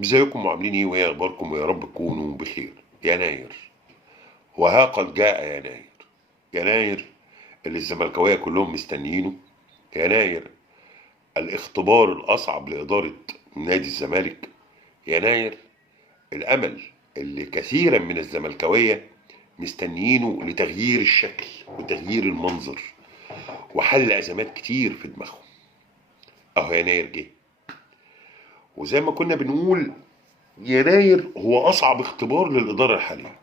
ازيكم وعاملين ايه وايه اخباركم ويا رب تكونوا بخير. يناير، وها قد جاء يناير. يناير اللي الزملكاويه كلهم مستنيينه. يناير الاختبار الاصعب لاداره نادي الزمالك. يناير الامل اللي كثيرا من الزملكاويه مستنيينه لتغيير الشكل وتغيير المنظر وحل ازمات كتير في دماغهم. اهو يناير جه، وزي ما كنا بنقول يناير هو اصعب اختبار للاداره الحاليه.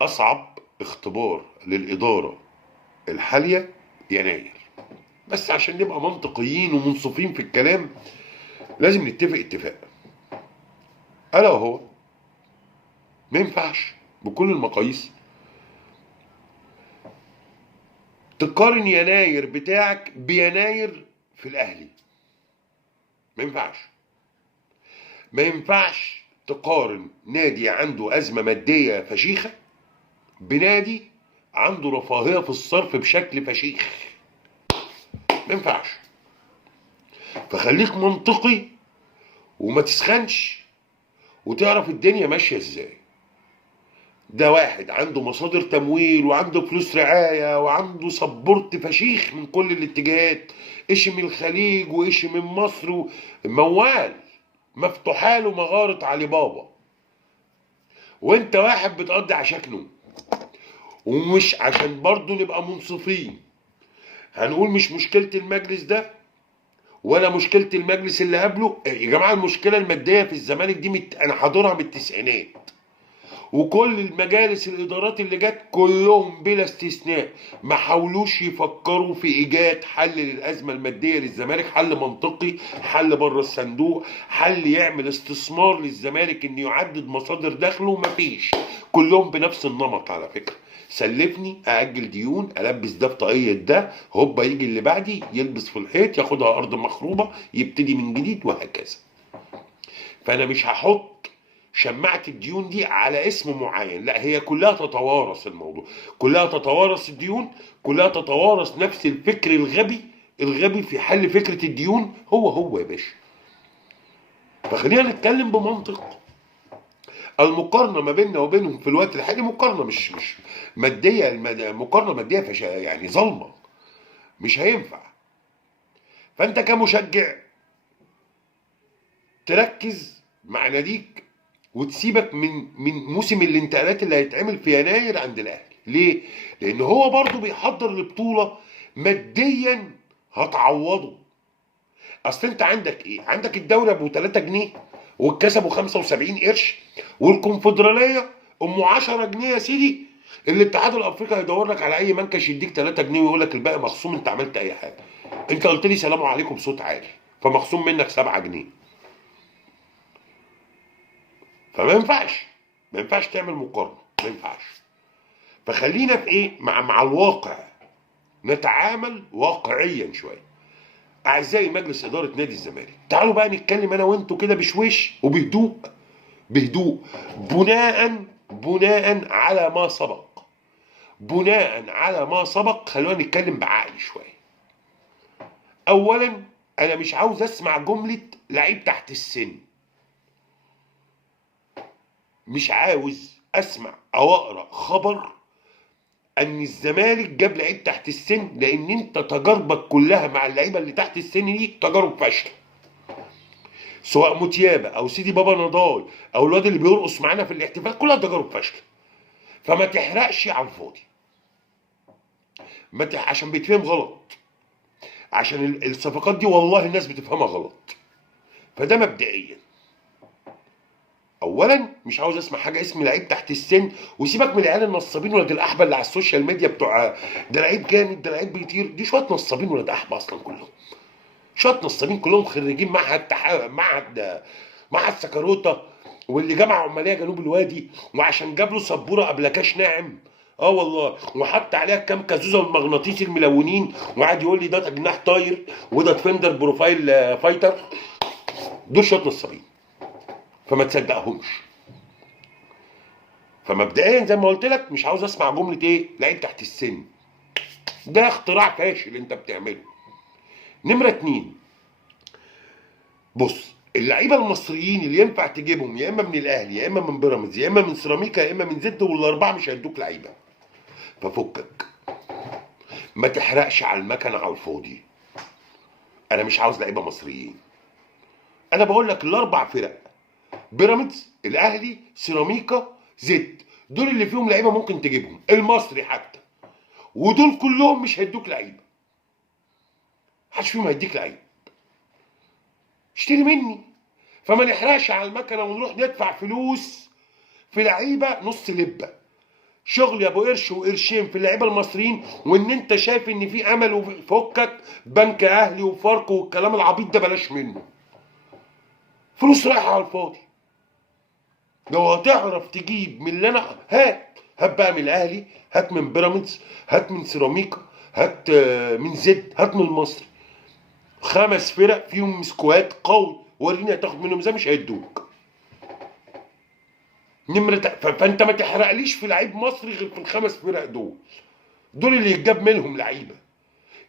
أصعب اختبار للإدارة الحالية يناير. بس عشان نبقى منطقيين ومنصفين في الكلام لازم نتفق اتفاق، ألا وهو ما ينفعش بكل المقاييس تقارن يناير بتاعك بيناير في الأهلي. ما ينفعش. ما ينفعش تقارن نادي عنده أزمة مادية فشيخة بنادي عنده رفاهية في الصرف بشكل فشيخ. ما ينفعش. فخليك منطقي وما تسخنش وتعرف الدنيا ماشيه ازاي. ده واحد عنده مصادر تمويل وعنده فلوس رعايه وعنده سبورت فشيخ من كل الاتجاهات، ايش من الخليج وايش من مصر، موال مفتوحه له مغاره علي بابا، وانت واحد بتقضي عشاكنه. ومش عشان برضه نبقى منصفين هنقول مش مشكله المجلس ده ولا مشكله المجلس اللي قبله. يا جماعه المشكله الماديه في الزمالك دي انا حاضرها من التسعينات، وكل المجالس الادارات اللي جت كلهم بلا استثناء ما حاولوش يفكروا في ايجاد حل للازمه الماديه للزمالك، حل منطقي، حل بره الصندوق، حل يعمل استثمار للزمالك انه يعدد مصادر دخله. مفيش. كلهم بنفس النمط على فكره، سلفني ااجل ديون البس ده في طاقيه ده، هوبا يجي اللي بعدي يلبس في الحيط ياخدها ارض مخروبه يبتدي من جديد وهكذا. فانا مش هحط شماعة الديون دي على اسم معين، لا هي كلها تتوارث. الموضوع كلها تتوارث الديون، كلها تتوارث نفس الفكر الغبي في حل فكرة الديون. هو يا باشا. فخلينا نتكلم بمنطق. المقارنة ما بيننا وبينهم في الوقت الحالي مقارنة مش مادية، مقارنة مادية يعني ظلمة، مش هينفع. فانت كمشجع تركز مع ناديك وتسيبك من موسم الانتقالات اللي هيتعمل في يناير عند الاهلي. ليه؟ لان هو برضه بيحضر لبطوله ماديا هتعوضه. اصل انت عندك ايه؟ عندك الدوري ابو 3 جنيه والكاس ابو 75 قرش والكونفدراليه ام 10 جنيه يا سيدي. الاتحاد الافريقي هيدور لك على اي منكش يديك 3 جنيه ويقول لك الباقي مخصوم، انت عملت اي حاجه. انت قلت لي سلام عليكم بصوت عالي فمخصوم منك 7 جنيه. فما ينفعش. ما ينفعش تعمل مقارنه، ما ينفعش. فخلينا في ايه؟ مع الواقع، نتعامل واقعيا شويه. اعزائي مجلس اداره نادي الزمالك، تعالوا بقى نتكلم انا وانتوا كده بشويش وبهدوء، بهدوء، بناء على ما سبق. بناء على ما سبق خلونا نتكلم بعقل شويه. اولا انا مش عاوز اسمع جمله لعيب تحت السن. مش عاوز اسمع او اقرا خبر ان الزمالك جاب لعيب تحت السن، لان انت تجاربك كلها مع اللعيبه اللي تحت السن دي تجارب فاشله. سواء متيابه او سيدي بابا نضاي او الواد اللي بيرقص معانا في الاحتفال، كلها تجارب فاشله. فما تحرقش على الفاضي. عشان بيتفهم غلط. عشان الصفقات دي والله الناس بتفهمها غلط. فده مبدئيا. اولا مش عاوز اسمع حاجه اسم لعيب تحت السن، وسيبك من العيال النصابين ولاد الاحبه اللي على السوشيال ميديا بتوع ده لعيب جامد ده لعيب بيطير. دي شويه نصابين ولاد احبه اصلا كلهم. شويه نصابين كلهم خريجين معهد سكروته، واللي جامعه عماليه جنوب الوادي، وعشان جاب له سبوره ابلكاش ناعم. اه والله، وحط عليها كام كازوزه والمغناطيس الملونين وقعد يقول لي ده جناح طاير وده ديفندر بروفايل فايتر. دول شويه نصابين فما تصدقهمش. فمبدئيا زي ما قلت لك مش عاوز اسمع جمله ايه لعيب تحت السن. ده اختراع فاشل انت بتعمله. نمره 2، بص، اللعيبه المصريين اللي ينفع تجيبهم يا اما من الاهلي يا اما من بيراميدز يا اما من سيراميكا يا اما من زد، والاربعه مش هيدوك لعيبه. ففكك، ما تحرقش على المكنه على الفاضي. انا مش عاوز لعيبه مصريين. انا بقول لك الاربع فرق، بيراميدز، الاهلي، سيراميكا، زد، دول اللي فيهم لعيبه ممكن تجيبهم، المصري حتى، ودول كلهم مش هيدوك لعيبه. محدش فيهم هيديك لعيبه. اشتري مني. فما نحرقش على المكنه ونروح ندفع فلوس في لعيبه نص لبه. شغل يا ابو قرش وقرشين في اللعيبه المصريين، وان انت شايف ان في امل وفكك بنك اهلي وفاركو والكلام العبيط ده بلاش منه. فلوس رايحه على الفاضي. لو هتعرف تجيب من اللي انا هات بقى من الاهلي، هات من بيراميدز، هات من سيراميكا، هات من زد، هات من المصري. 5 فرق فيهم سكواد قوي، وريني هتاخد منهم ازاي. مش هيدوك. فانت ما تحرقليش في لعيب مصري غير في ال5 فرق دول اللي يتجاب منهم لعيبه.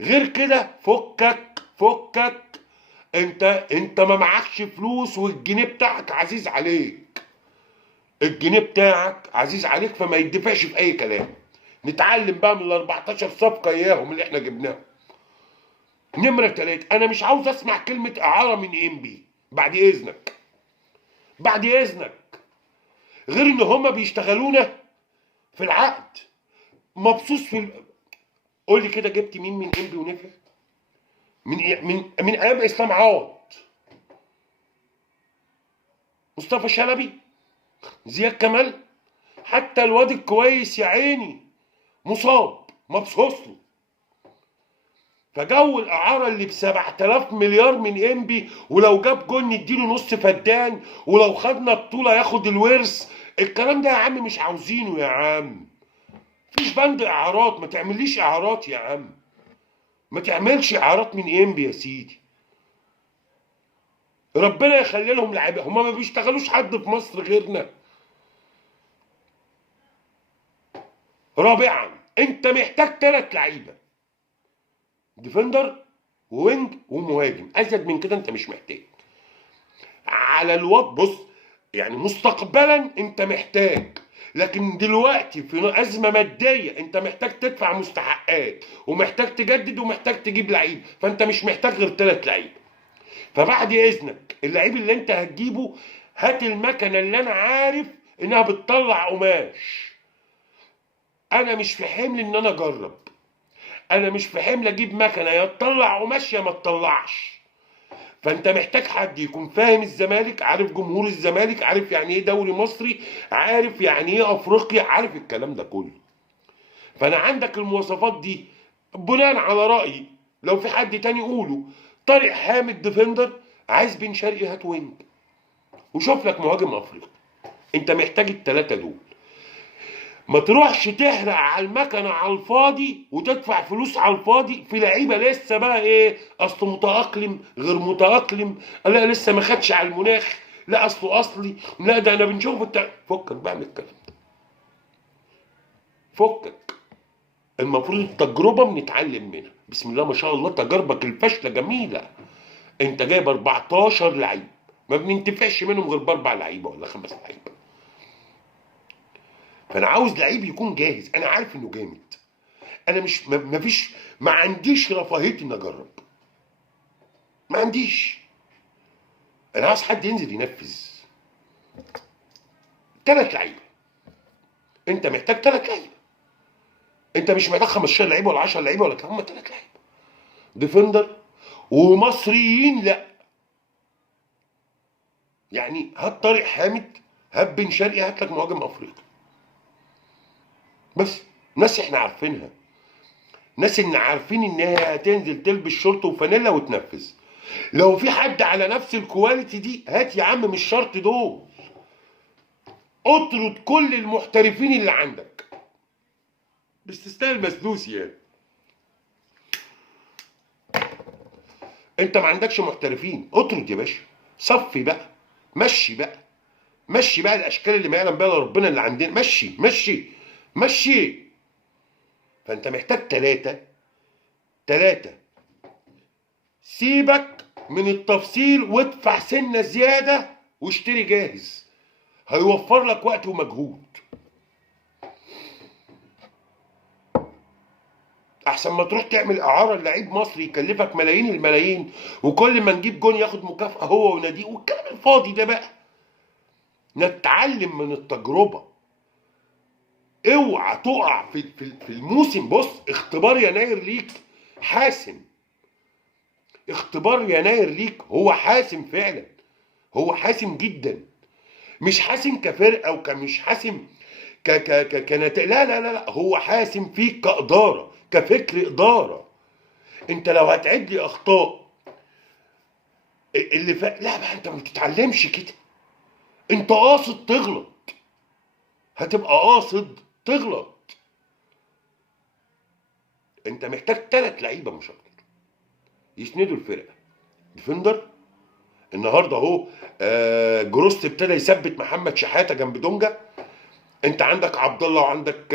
غير كده فكك. انت ما معكش فلوس، والجنيه بتاعك عزيز عليك. الجنيه بتاعك عزيز عليك، فما يدفعش في اي كلام. نتعلم بقى من ال 14 صفقه اياهم اللي احنا جبناهم. نمره 3، انا مش عاوز اسمع كلمه اعاره من انبي بعد اذنك. بعد اذنك. غير ان هما بيشتغلونا في العقد مبسوط قول لي كده، جبت مين من انبي ونفع؟ من ايام اسلام عوض، مصطفى شلبي، زياد كمال، حتى الواد الكويس يا عيني مصاب مبسوط له. فجو الاعاره اللي ب 7000 مليار من انبي، ولو جاب جون نديله نص فدان، ولو خدنا بطوله ياخد الورث، الكلام ده يا عم مش عاوزينه يا عم. مفيش بند اعارات، ما تعمليش اعارات يا عم. ما تعملش اعارات من انبي يا سيدي. ربنا يخلي لهم لعيبه، هما ما بيشتغلوش حد في مصر غيرنا. رابعا، انت محتاج 3 لعيبه، ديفندر ووينج ومهاجم. ازيد من كده انت مش محتاج. على الوقت بص، يعني مستقبلا انت محتاج، لكن دلوقتي في ازمه ماديه انت محتاج تدفع مستحقات، ومحتاج تجدد، ومحتاج تجيب لعيب. فانت مش محتاج غير 3 لعيبه. فبعد اذنك اللعيب اللي انت هتجيبه، هات المكنه اللي انا عارف انها بتطلع قماش. انا مش في حمل ان انا اجرب. انا مش في حمل اجيب مكنه يا تطلع قماش يا ما تطلعش. فانت محتاج حد يكون فاهم الزمالك، عارف جمهور الزمالك، عارف يعني ايه دوري مصري، عارف يعني ايه افريقيا، عارف الكلام ده كله. فانا عندك المواصفات دي بناء على رايي. لو في حد تاني قوله. طارق حامد ديفندر، عايز بن شرقي هات وينج، وشوف لك مهاجم افريقي. انت محتاج ال3 دول. ما تروحش تحرق على المكنه على الفاضي وتدفع فلوس على الفاضي في لعيبه لسه بقى ايه، اصله متاقلم غير متاقلم، لا لسه ما خدش على المناخ، لا اصله اصلي، لا ده انا بنشوف فكك بقى من الكلام ده. فكك. المفروض التجربه بنتعلم منها. بسم الله ما شاء الله، تجاربك الفاشله جميله. انت جايب 14 لعيب، ما بننتفعش منهم غير ب4 لعيبه ولا 5 لعيبه. فانا عاوز لعيب يكون جاهز، انا عارف انه جامد. انا مش ما عنديش رفاهيه اني اجرب. ما عنديش. انا عاوز حد ينزل ينفذ. 3 لعيبه. انت محتاج 3 لعيبه. انت مش محتاج 15 لعيبه ولا 10 لعيبه ولا كده، هم 3 لعيبه ديفندر ومصريين. لا يعني هات طارق حامد، هات بن شرقي، هات لك مهاجم افريقي. بس ناس احنا عارفينها، ناس ان عارفين ان هي هتنزل تلبس شورت وفانيلا وتنفذ. لو في حد على نفس الكواليتي دي هات يا عم، مش شرط دول. اطرد كل المحترفين اللي عندك باستثناء المسدوس يعني. انت ما عندكش محترفين، اطرد يا باشا. صفي بقى. مشي بقى الاشكال اللي ما يعلم بها الا ربنا اللي عندنا. مشي. فانت محتاج 3. سيبك من التفصيل وادفع سنه زياده واشتري جاهز، هيوفر لك وقت ومجهود. احسن ما تروح تعمل اعاره للعيب مصري يكلفك ملايين الملايين، وكل ما نجيب جون ياخد مكافاه هو وناديه، والكلام الفاضي ده بقى. نتعلم من التجربه. اوعى تقع في الموسم. بص، اختبار يناير ليك حاسم. اختبار يناير ليك هو حاسم فعلا، هو حاسم جدا. مش حاسم كفرقه مش حاسم كنتائج، لا لا لا لا، هو حاسم فيك كاداره، كفكر اداره. انت لو هتعد لي اخطاء اللي لا بقى، انت ما بتتعلمش كده. انت قاصد تغلط، هتبقى قاصد تغلط. انت محتاج 3 لعيبه مش اكتر يسندوا الفرقه. ديفندر النهارده اهو، جروست ابتدى يثبت محمد شحاته جنب دونجا. انت عندك عبد الله، وعندك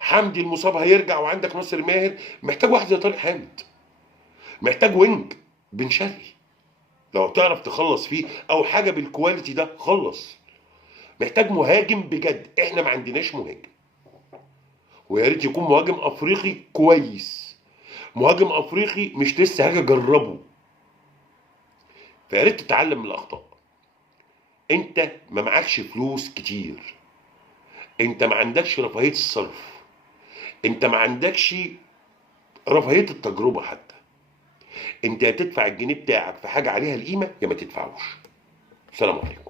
حمدي المصاب هيرجع، وعندك ناصر ماهر. محتاج واحد زي طارق حامد، محتاج وينج بن شرقي لو تعرف تخلص فيه، او حاجه بالكواليتي ده خلص. محتاج مهاجم بجد، احنا ما عندناش مهاجم، ويا ريت يكون مهاجم افريقي كويس. مهاجم افريقي مش لسه هاجي اجربه. فيا ريت تتعلم من الاخطاء. انت ما معكش فلوس كتير، انت ما عندكش رفاهيه الصرف، انت ما عندكش رفاهيه التجربه حتى. انت هتدفع الجنيه بتاعك في حاجه عليها القيمه، يا ما تدفعوش. سلام عليكم.